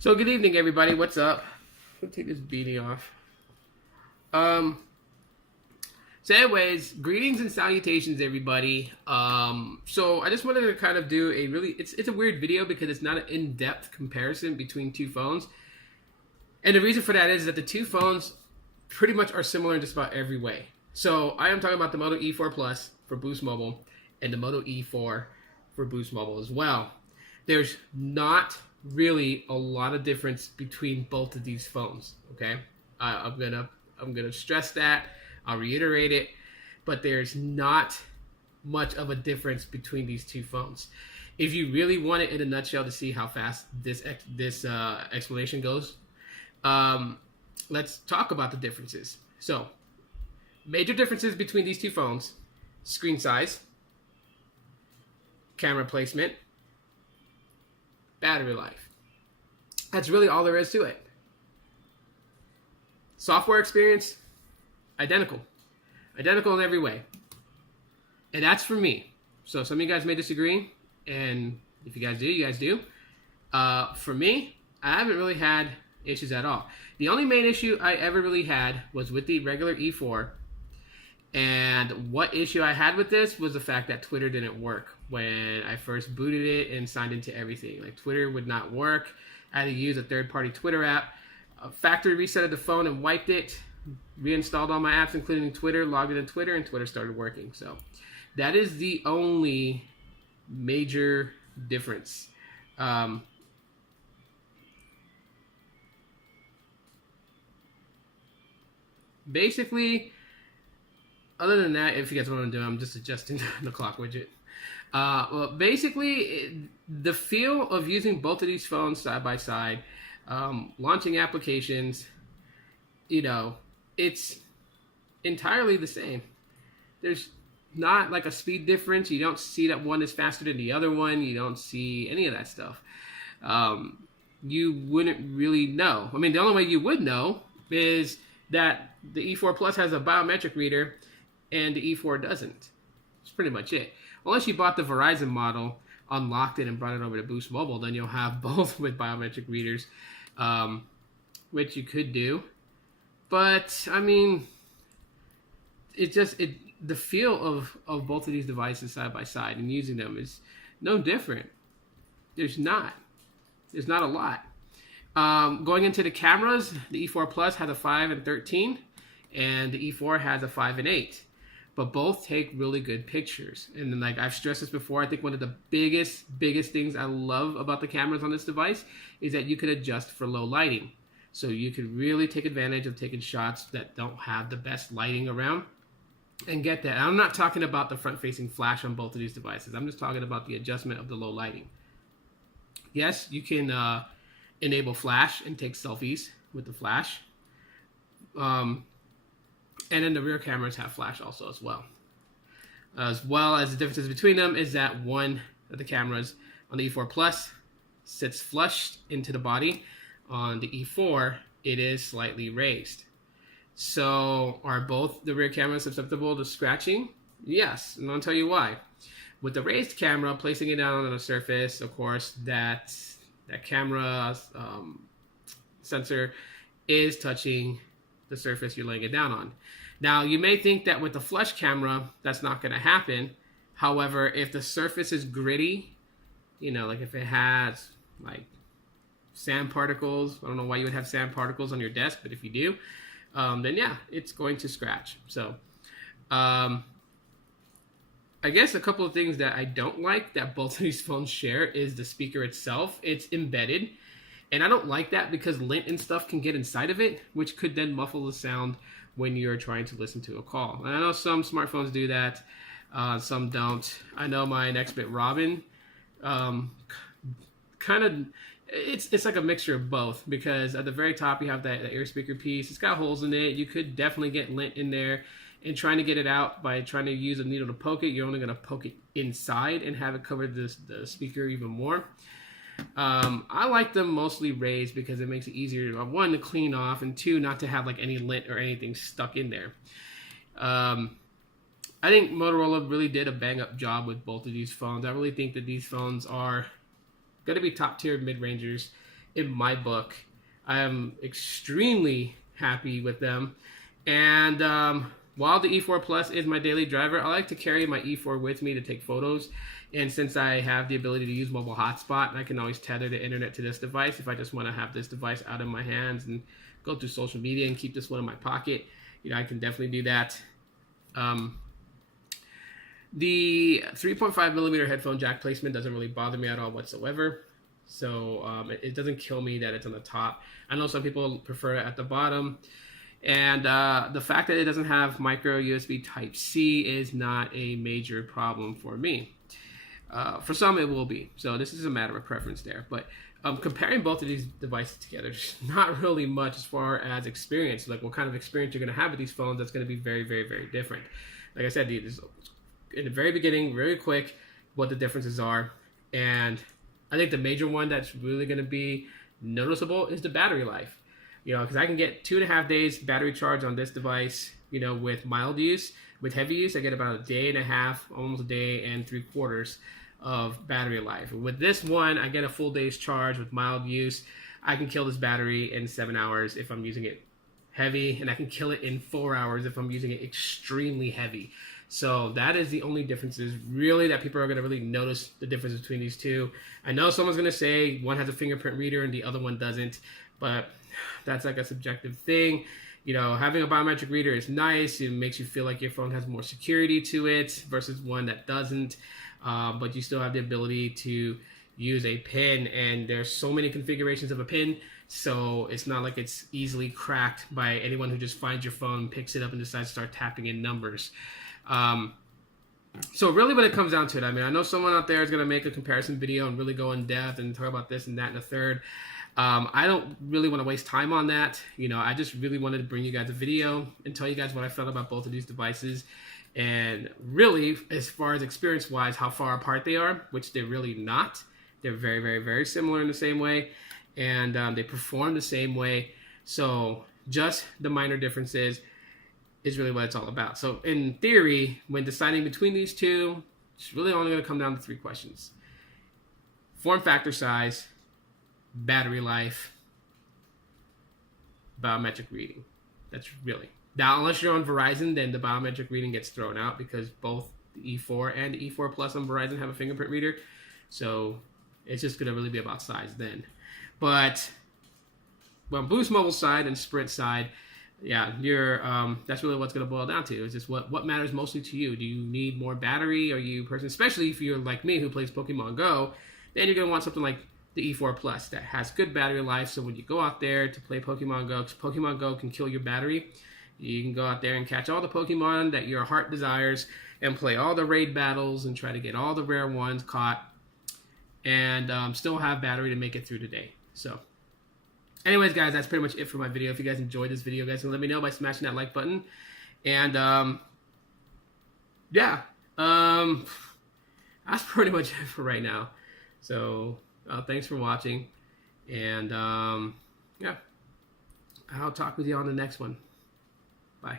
So good evening, everybody. What's up? Let me take this beanie off. Um. So, anyways, greetings and salutations, everybody. So I just wanted to kind of do a really it's a weird video because it's not an in-depth comparison between two phones, and the reason for that is that the two phones pretty much are similar in just about every way. So I am talking about the Moto E4 Plus for Boost Mobile and the Moto E4 for Boost Mobile as well. There's not really a lot of difference between both of these phones. Okay, I'm gonna stress that. I'll reiterate it, but there's not much of a difference between these two phones. If you really want it in a nutshell to see how fast this explanation goes, let's talk about the differences. So, major differences between these two phones: screen size, camera placement, battery life. That's really all there is to it. Software experience, identical in every way, and that's for me. So some of you guys may disagree, and if you guys do, you guys do. For me, I haven't really had issues at all. The only main issue I ever really had was with the regular E4, and what issue I had with this was the fact that Twitter didn't work when I first booted it and signed into everything. Like, Twitter would not work. I had to use a third-party Twitter app. Factory resetted the phone and wiped it. Reinstalled all my apps, including Twitter, logged in Twitter, and Twitter started working. So that is the only major difference. Basically, other than that, if you guys want to do, I'm just adjusting the clock widget. Well, basically, the feel of using both of these phones side by side, launching applications, it's entirely the same. There's not like a speed difference. You don't see that one is faster than the other one. You don't see any of that stuff. You wouldn't really know. I mean, the only way you would know is that the E4 Plus has a biometric reader and the E4 doesn't. That's pretty much it. Unless you bought the Verizon model, unlocked it, and brought it over to Boost Mobile, then you'll have both with biometric readers, which you could do. But I mean, the feel of both of these devices side by side and using them is no different. There's not a lot. Going into the cameras, the E4 Plus has a 5 and 13, and the E4 has a 5 and 8. But both take really good pictures. And then, like I've stressed this before, I think one of the biggest things I love about the cameras on this device is that you could adjust for low lighting. So you could really take advantage of taking shots that don't have the best lighting around and get that. And I'm not talking about the front-facing flash on both of these devices. I'm just talking about the adjustment of the low lighting. Yes, you can enable flash and take selfies with the flash. And then the rear cameras have flash also as well. As well as the differences between them is that one of the cameras on the E4 Plus sits flush into the body. On the E4, it is slightly raised. So are both the rear cameras susceptible to scratching? Yes, and I'll tell you why. With the raised camera, placing it down on a surface, of course, that camera sensor is touching the surface you're laying it down on. Now, you may think that with the flush camera, that's not going to happen. However, if the surface is gritty, like if it has like sand particles, I don't know why you would have sand particles on your desk, but if you do, then yeah, it's going to scratch. So, I guess a couple of things that I don't like that both of these phones share is the speaker itself. It's embedded, and I don't like that because lint and stuff can get inside of it, which could then muffle the sound when you're trying to listen to a call. And I know some smartphones do that, some don't. I know my Nextbit Robin kind of, it's like a mixture of both, because at the very top you have that ear speaker piece. It's got holes in it. You could definitely get lint in there, and trying to get it out by trying to use a needle to poke it, you're only going to poke it inside and have it cover the speaker even more. I like them mostly raised because it makes it easier, one, to clean off, and two, not to have like any lint or anything stuck in there. I think Motorola really did a bang up job with both of these phones. I really think that these phones are going to be top tier mid-rangers in my book. I am extremely happy with them. And while the E4 Plus is my daily driver, I like to carry my E4 with me to take photos. And since I have the ability to use mobile hotspot, I can always tether the internet to this device if I just want to have this device out of my hands and go through social media and keep this one in my pocket. I can definitely do that. The 3.5 millimeter headphone jack placement doesn't really bother me at all whatsoever. So it doesn't kill me that it's on the top. I know some people prefer it at the bottom. And the fact that it doesn't have micro USB Type-C is not a major problem for me. For some, it will be. So this is a matter of preference there. But comparing both of these devices together, there's not really much as far as experience. Like what kind of experience you're going to have with these phones, that's going to be very, very, very different. Like I said, in the very beginning, very quick, what the differences are. And I think the major one that's really going to be noticeable is the battery life. Because I can get 2.5 days battery charge on this device, with mild use. With heavy use, I get about 1.5 days, almost 1.75 days of battery life. With this one, I get a full day's charge with mild use. I can kill this battery in 7 hours if I'm using it heavy, and I can kill it in 4 hours if I'm using it extremely heavy. So that is the only differences really that people are going to really notice the difference between these two. I know someone's going to say one has a fingerprint reader and the other one doesn't, but that's like a subjective thing. Having a biometric reader is nice. It makes you feel like your phone has more security to it versus one that doesn't. But you still have the ability to use a PIN, and there's so many configurations of a PIN, so it's not like it's easily cracked by anyone who just finds your phone, picks it up, and decides to start tapping in numbers. So really when it comes down to it, I know someone out there is going to make a comparison video and really go in depth and talk about this and that and the third. I don't really want to waste time on that. I just really wanted to bring you guys a video and tell you guys what I felt about both of these devices. And really, as far as experience-wise, how far apart they are, which they're really not. They're very, very, very similar in the same way. And they perform the same way. So just the minor differences is really what it's all about. So in theory, when deciding between these two, it's really only going to come down to 3 questions. Form factor size, battery life, biometric reading. That's really. Now, unless you're on Verizon, then the biometric reading gets thrown out because both the E4 and the E4 Plus on Verizon have a fingerprint reader. So it's just going to really be about size then. But on Boost Mobile side and Sprint side, yeah, that's really what's going to boil down to. Is just what matters mostly to you. Do you need more battery? Are you person, especially if you're like me who plays Pokemon Go, then you're going to want something like the E4 Plus that has good battery life. So when you go out there to play Pokemon Go, because Pokemon Go can kill your battery, you can go out there and catch all the Pokemon that your heart desires and play all the raid battles and try to get all the rare ones caught and still have battery to make it through the day. So anyways, guys, that's pretty much it for my video. If you guys enjoyed this video, guys, can let me know by smashing that like button. And yeah, that's pretty much it for right now. So thanks for watching. And yeah, I'll talk with you on the next one. Bye.